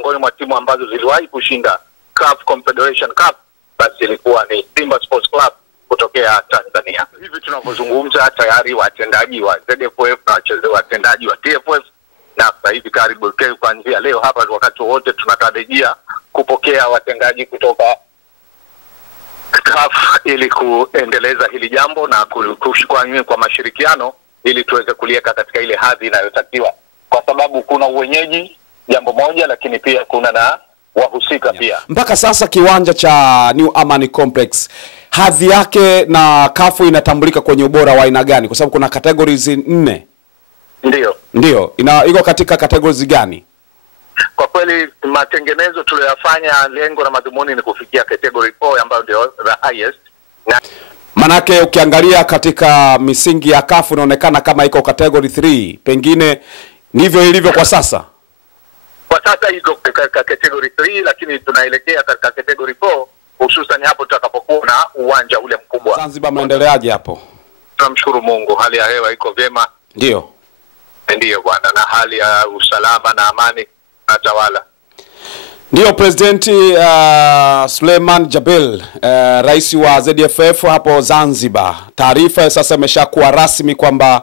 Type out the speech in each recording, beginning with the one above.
miongoni mwa timu ambazo ziliwahi kushinda CAF Confederation Cup basi ilikuwa ni Simba Sports Club kutokea Tanzania. Hivi tunavyozungumza tayari watendaji wa ZFF na watendaji wa TFF na sasa hivi karibu kuanzia leo hapa wakati wote tunatarajia kupokea watendaji kutoka CAF ili kuendeleza hili jambo na kushukuru kwa mashirikiano ili tuweze kulieka katika ile hadhi inayotakiwa, kwa sababu kuna uwenyeji jambo moja, lakini pia kuna na wahusika pia. Mpaka sasa kiwanja cha New Amani Complex hadhi yake na CAF inatambulika kwenye ubora wa aina gani, kwa sababu kuna categories 4? Ndio. Iko katika categories gani? Kwa kweli matengenezo tuliyofanya lengo na madhumuni ni kufikia category 4 ambayo ndio the highest. Na manake ukiangalia katika misingi ya CAF inaonekana kama iko category 3, pengine ndivyo ilivyo kwa sasa. Kwa sasa iko katika category 3, lakini tunaelekea katika category 4 hususan hapo tutakapokuwa na uwanja ule mkubwa. Zanzibar maendeleaje hapo? Tunamshukuru Mungu, hali ya hewa iko vyema. Ndio bwana, na hali ya usalama na amani natawala. Ndio Presidenti Suleiman Jabel, rais wa ZFF hapo Zanzibar. Taarifa sasa imeshakuwa rasmi kwamba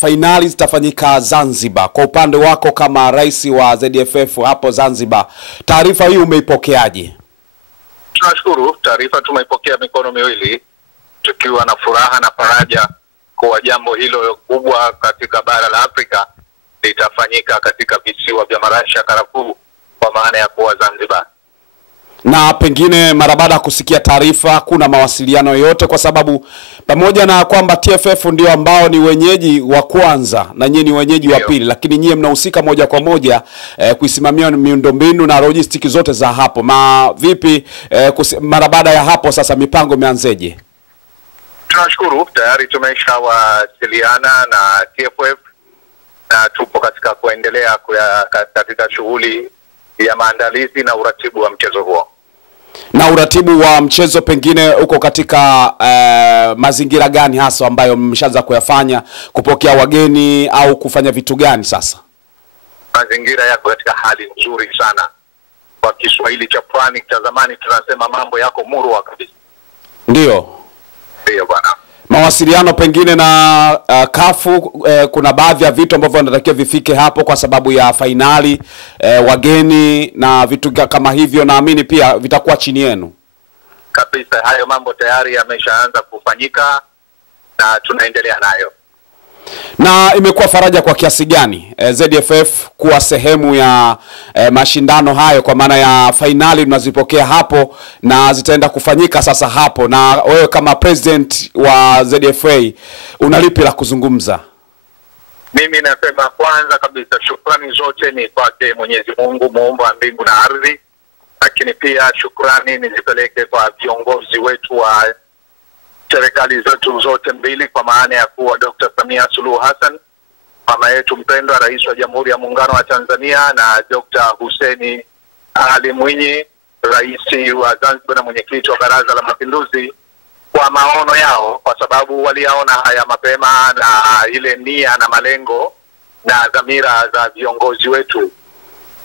finali zitafanyika Zanzibar. Kwa upande wako kama rais wa ZFF hapo Zanzibar, taarifa hii umeipokeaje? Tunashukuru, taarifa tumeipokea mikono miwili tukiwa na furaha na faraja kwa jambo hilo kubwa katika bara la Afrika litafanyika katika visiwa vya Marashi ya Karafuu, kwa maana ya kuwa Zanzibar. Na pengine mara baada ya kusikia taarifa kuna mawasiliano yote, kwa sababu pamoja na kwamba TFF ndio ambao ni wenyeji wa kwanza na nyinyi ni wenyeji wa pili, lakini nyinyi mnahusika moja kwa moja kuisimamia miundombinu na logistics zote za hapo. Vipi mara baada ya hapo sasa mipango imeanzeje? Tunashukuru tayari tumeshawasiliana na TFF na tupo katika kuendelea katika shughuli ya maandalizi na uratibu wa mchezo huo. Na uratibu wa mchezo pengine uko katika mazingira gani hasa ambayo mmeshaanza kuyafanya, kupokea wageni au kufanya vitu gani sasa? Mazingira yako katika hali nzuri sana. Kwa Kiswahili cha pwani cha zamani tunasema mambo yako murwa kabisa. Ndio bwana. Mawasiliano pengine na CAF, kuna baadhi ya vitu ambavyo wanatakiwa vifike hapo kwa sababu ya finali, wageni na vitu kama hivyo, naamini pia vitakuwa chini yenu. Kabisa, hayo mambo tayari yameshaanza kufanyika na tunaendelea nayo. Na imekuwa faraja kwa kiasi gani ZFF kuwa sehemu ya mashindano hayo, kwa maana ya finali tunazipokea hapo na zitaenda kufanyika sasa hapo, na wewe kama president wa ZFA unalipi la kuzungumza? Mimi nasema kwanza kabisa shukrani zote ni kwake Mwenyezi Mungu muumba wa mbingu na ardhi, lakini pia shukrani nizipeleke kwa viongozi wetu wa serikali zetu zote mbili, kwa maana ya kuwa Dr. Samia Suluhu Hassan, mama yetu mpendwa, rais wa Jamhuri ya Muungano wa Tanzania, na Dr. Hussein Ali Mwinyi, rais wa Zanzibar na mwenyekiti wa Baraza la Mapinduzi, kwa maono yao, kwa sababu waliaona haya mapema na ile nia na malengo na dhamira za viongozi wetu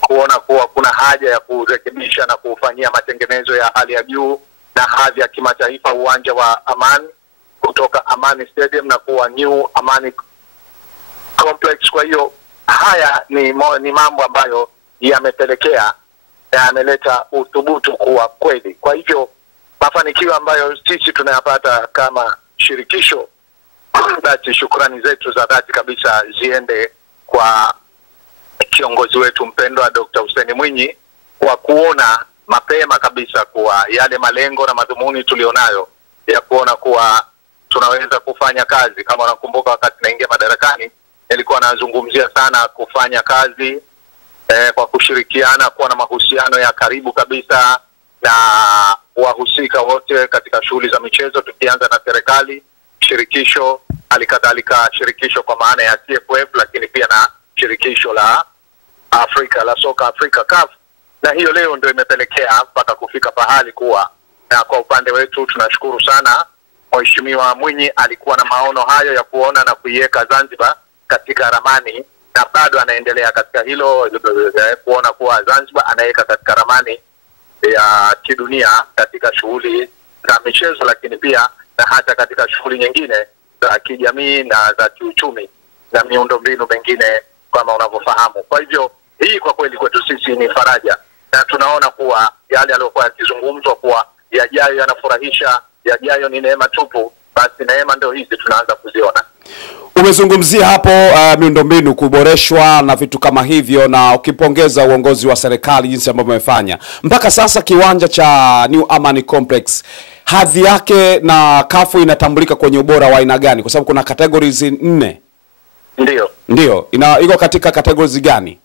kuona kuwa kuna haja ya kurekebisha na kufanyia matengenezo ya hali ya juu na hadhi ya kimataifa uwanja wa Amani, kutoka Amani Stadium na kuwa New Amani Complex. Kwa hiyo haya ni mambo ambayo yamepelekea na yameleta uthubutu kuwa kweli. Kwa hivyo mafanikio ambayo sisi tunayapata kama shirikisho, basi shukrani zetu za dhati kabisa ziende kwa kiongozi wetu mpendwa Dr. Hussein Mwinyi kwa kuona mapema kabisa kuwa yale malengo na madhumuni tulionayo ya kuona kuwa tunaweza kufanya kazi. Kama unakumbuka wakati naingia madarakani nilikuwa nazungumzia sana kufanya kazi kwa kushirikiana, kuwa na mahusiano ya karibu kabisa na wahusika wote katika shughuli za michezo, tukianza na serikali, shirikisho, halikadhalika shirikisho kwa maana ya TFF, lakini pia na shirikisho la Afrika la soka Afrika CAF. Na hiyo leo ndio imepelekea mpaka kufika pahali kuwa, na kwa upande wetu tunashukuru sana Mheshimiwa Mwinyi alikuwa na maono hayo ya kuona na kuiweka Zanzibar katika ramani na bado anaendelea katika hilo, kuona kuwa Zanzibar anaweka katika ramani ya kidunia katika shughuli za michezo, lakini pia na hata katika shughuli nyingine za kijamii na za kiuchumi na miundombinu mengine kama unavyofahamu. Kwa hivyo hii kwa kweli kwetu sisi ni faraja, na tunaona kuwa yale aliyokuwa yakizungumzwa kuwa yajayo yanafurahisha, yajayo ni neema tupu, basi neema ndio hizi tunaanza kuziona. Umezungumzia hapo miundombinu kuboreshwa na vitu kama hivyo, na ukipongeza uongozi wa serikali jinsi ambavyo wamefanya. Mpaka sasa kiwanja cha New Amani Complex hadhi yake na CAF inatambulika kwenye ubora wa aina gani? Kwa sababu kuna categories 4. Ndio. Iko katika categories gani?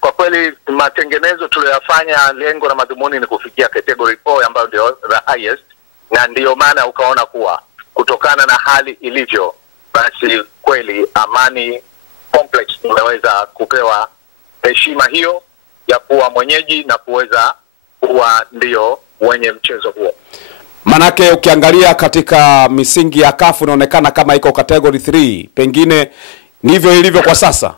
Kwa kweli matengenezo tuliyofanya lengo na madhumuni ni kufikia category 4 ambayo ndio the highest, na ndio maana ukaona kuwa kutokana na hali ilivyo, basi kweli Amani Complex imeweza kupewa heshima hiyo ya kuwa mwenyeji na kuweza kuwa ndio wenye mchezo huo. Manake ukiangalia katika misingi ya CAF inaonekana kama iko category 3, pengine ndivyo ilivyo kwa sasa.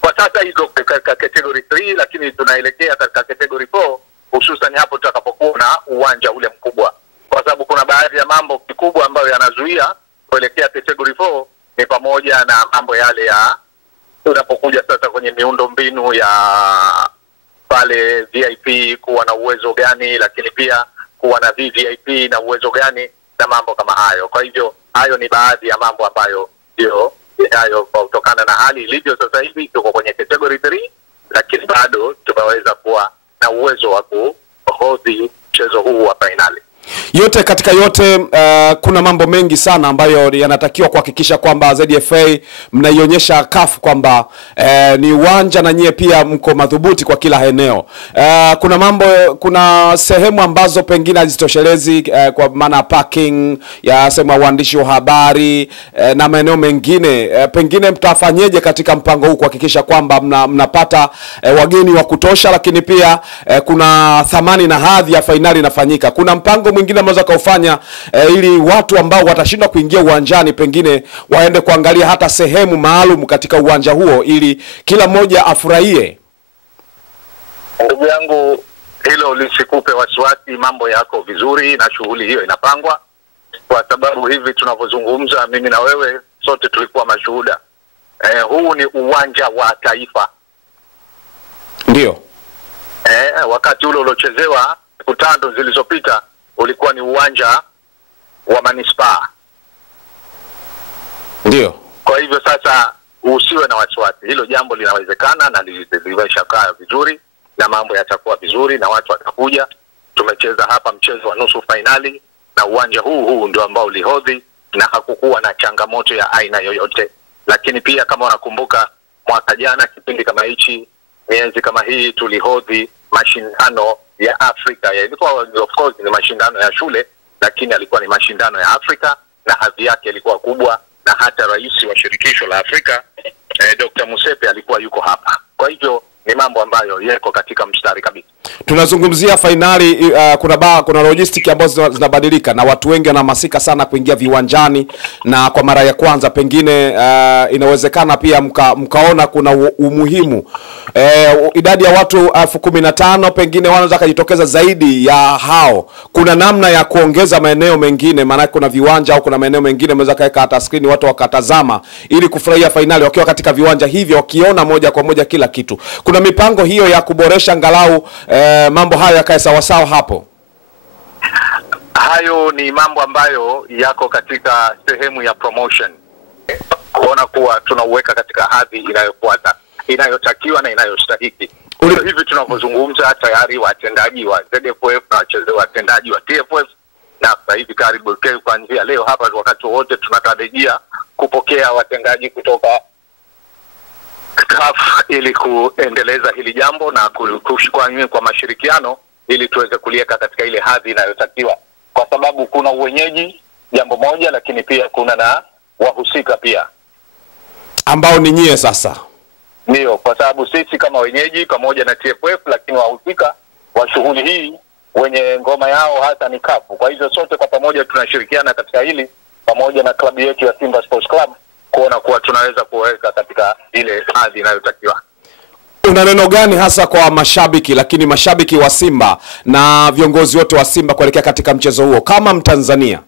Kwa sasa iko katika category 3, lakini tunaelekea katika category 4, hususan hapo tutakapokuwa na uwanja ule mkubwa, kwa sababu kuna baadhi ya mambo kikubwa ambayo yanazuia kuelekea category 4, ni pamoja na mambo yale ya tunapokuja sasa kwenye miundo mbinu ya pale VIP kuwa na uwezo gani, lakini pia kuwa na VVIP na uwezo gani na mambo kama hayo. Kwa hivyo hayo ni baadhi ya mambo ambayo ndio hayo kutokana na hali ilivyo sasa hivi tuko kwenye category 3, lakini bado tumeweza kuwa na uwezo wa kuhodhi mchezo huu wa finali. Yote katika yote kuna mambo mengi sana ambayo yanatakiwa kuhakikisha kwamba ZFA mnaionyesha CAF kwamba ni uwanja na nyie pia mko madhubuti kwa kila eneo. Kuna sehemu ambazo pengine hazitoshelezi kwa maana parking ya sema uandishi wa habari na maeneo mengine, pengine mtafanyeje katika mpango huu kuhakikisha kwamba mnapata wageni wa kutosha, lakini pia kuna thamani na hadhi ya finali inafanyika? Kuna mpango mwingine ambazo kaufanya ili watu ambao watashindwa kuingia uwanjani pengine waende kuangalia hata sehemu maalum katika uwanja huo ili kila mmoja afurahie? Ndugu yangu, hilo lisikupe wasiwasi, mambo yako vizuri na shughuli hiyo inapangwa, kwa sababu hivi tunavyozungumza mimi na wewe sote tulikuwa mashuhuda. Huu ni uwanja wa taifa. Ndio. Wakati ule uliochezewa siku 5 zilizopita ulikuwa ni uwanja wa manispaa. Ndio. Kwa hivyo sasa usiwe na wasiwasi, hilo jambo linawezekana na limeshakaa vizuri na mambo yatakuwa vizuri na watu watakuja. Tumecheza hapa mchezo wa nusu finali na uwanja huu ndio ambao ulihodhi na hakukuwa na changamoto ya aina yoyote. Lakini pia kama unakumbuka mwaka jana kipindi kama hichi, miezi kama hii, tulihodhi mashindano ya Afrika. Ilikuwa of course ni mashindano ya shule, lakini alikuwa ni mashindano ya Afrika na hadhi yake ilikuwa kubwa, na hata rais wa shirikisho la Afrika Dr. Musepe alikuwa yuko hapa. Kwa hivyo ni mambo ambayo yako katika mstari kabisa. Tunazungumzia finali, kuna logistic ambazo zinabadilika na watu wengi wanahamasika sana kuingia viwanjani, na kwa mara ya kwanza pengine inawezekana pia mkaona kuna umuhimu idadi ya watu 15,000 pengine wanaweza kujitokeza zaidi ya hao. Kuna namna ya kuongeza maeneo mengine, maana kuna viwanja au kuna maeneo mengine mnaweza kaeka hata screen watu wakatazama ili kufurahia finali wakiwa katika viwanja hivyo wakiona moja kwa moja kila kitu. Kuna mipango hiyo ya kuboresha angalau mambo hayo yakae sawa sawa hapo? Hayo ni mambo ambayo yako katika sehemu ya promotion, kuona kuwa tunauweka katika hadhi inayofuata, inayotakiwa na inayostahiki. Hivi tunavyozungumza tayari watendaji wa ZFF na watendaji wa TFF, na sasa hivi karibu kuanzia leo hapa wakati wote tunatarajia kupokea watendaji kutoka CAF ili kuendeleza hili jambo na kushukuru kwa mashirikiano ili tuweze kulieka katika ile hadhi inayotakiwa, kwa sababu kuna uwenyeji jambo moja, lakini pia kuna na wahusika pia ambao ni nyie sasa. Ndio, kwa sababu sisi kama wenyeji pamoja na TFF, lakini wahusika wa shughuli hii wenye ngoma yao hata ni CAF. Kwa hivyo sote kwa pamoja tunashirikiana katika hili pamoja na klabu yetu ya Simba Sports Club kuona kuwa tunaweza kuweka katika ile hadhi inayotakiwa. Una neno gani hasa kwa mashabiki, lakini mashabiki wa Simba na viongozi wote wa Simba kuelekea katika mchezo huo kama Mtanzania?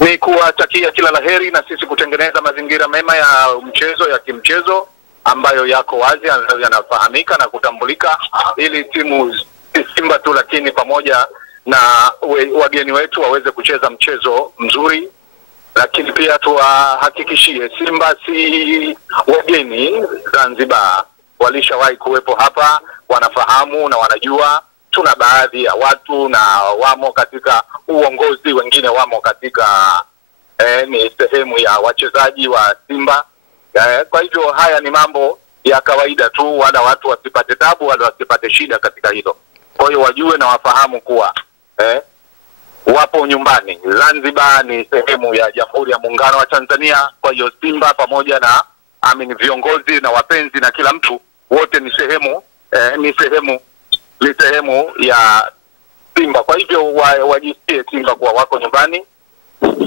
Ni kuwatakia kila laheri na sisi kutengeneza mazingira mema ya mchezo, ya kimchezo ambayo yako wazi, ambayo yanafahamika na kutambulika, ili timu Simba tu lakini pamoja na wageni wetu waweze kucheza mchezo mzuri. Lakini pia tuwahakikishie Simba si wageni Zanzibar, walishawahi kuwepo hapa, wanafahamu na wanajua. Tuna baadhi ya watu na wamo katika uongozi, wengine wamo katika ni sehemu ya wachezaji wa Simba. Kwa hivyo haya ni mambo ya kawaida tu, wala watu wasipate tabu wala wasipate shida katika hilo. Kwa hiyo wajue na wafahamu kuwa wapo nyumbani. Zanzibar ni sehemu ya Jamhuri ya Muungano wa Tanzania. Kwa hiyo Simba pamoja na viongozi na wapenzi na kila mtu wote ni sehemu ya Simba. Kwa hivyo wajisikie Simba kuwa wako nyumbani.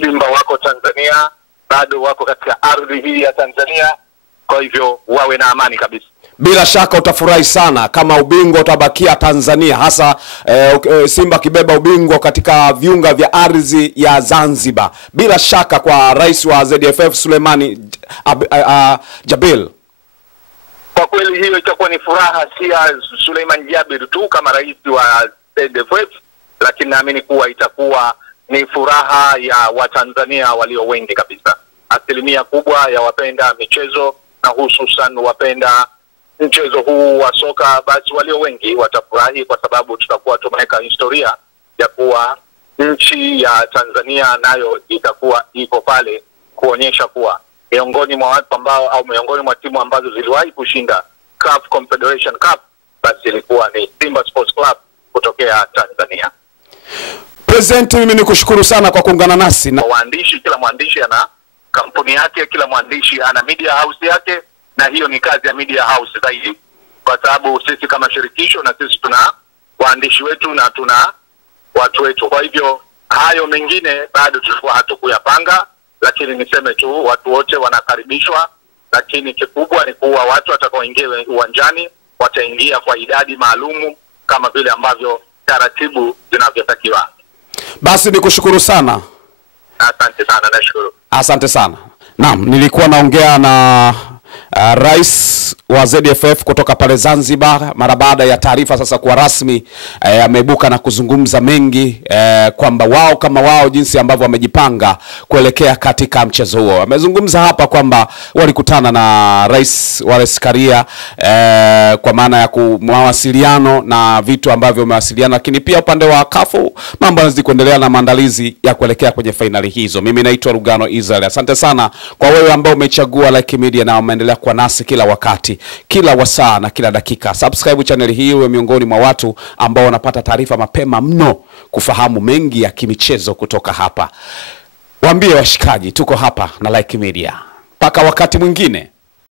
Simba wako Tanzania, bado wako katika ardhi hii ya Tanzania. Kwa hivyo wawe na amani kabisa. Bila shaka utafurahi sana kama ubingwa utabakia Tanzania, hasa Simba kibeba ubingwa katika viunga vya ardhi ya Zanzibar. Bila shaka kwa rais wa ZFF Suleimani Jabir, kwa kweli hiyo itakuwa ni furaha, si ya Suleiman Jabir tu kama rais wa ZFF, lakini naamini kuwa itakuwa ni furaha ya Watanzania walio wengi kabisa. Asilimia kubwa ya wapenda michezo na hususan wapenda mchezo huu wa soka, basi walio wengi watafurahi, kwa sababu tutakuwa tumeweka historia ya kuwa nchi ya Tanzania nayo itakuwa iko pale kuonyesha kuwa miongoni mwa watu ambao au miongoni mwa timu ambazo ziliwahi kushinda CAF Confederation Cup, basi ilikuwa ni Simba Sports Club kutokea Tanzania. President, mimi nikushukuru sana kwa kuungana nasi. Na waandishi, kila mwandishi ana kampuni yake, kila mwandishi ana media house yake, na hiyo ni kazi ya media house zaidi, kwa sababu sisi kama shirikisho na sisi tuna waandishi wetu na tuna watu wetu. Kwa hivyo hayo mengine bado tulikuwa hatukuyapanga, lakini niseme tu watu wote wanakaribishwa, lakini kikubwa ni kuwa watu watakaoingia uwanjani wataingia kwa idadi maalumu kama vile ambavyo taratibu zinavyotakiwa. Basi nikushukuru sana. Asante sana, nashukuru. Asante sana. Naam, nilikuwa naongea na rais wa ZFF kutoka pale Zanzibar mara baada ya taarifa sasa kuwa rasmi. Ameibuka na kuzungumza mengi kwamba wao kama wao jinsi ambavyo wamejipanga kuelekea katika mchezo huo. Amezungumza hapa kwamba walikutana na Rais Wallace Karia kwa maana ya mawasiliano na vitu ambavyo wamewasiliana, lakini pia upande wa CAF mambo yanazidi kuendelea na maandalizi ya kuelekea kwenye finali hizo. Mimi naitwa Rugano Israel. Asante sana kwa wewe ambao umechagua Like Media na umeendelea kuwa nasi kila wakati, kila wasaa na kila dakika. Subscribe channel hii uwe miongoni mwa watu ambao wanapata taarifa mapema mno kufahamu mengi ya kimichezo kutoka hapa. Waambie washikaji tuko hapa na Like Media. Mpaka wakati mwingine.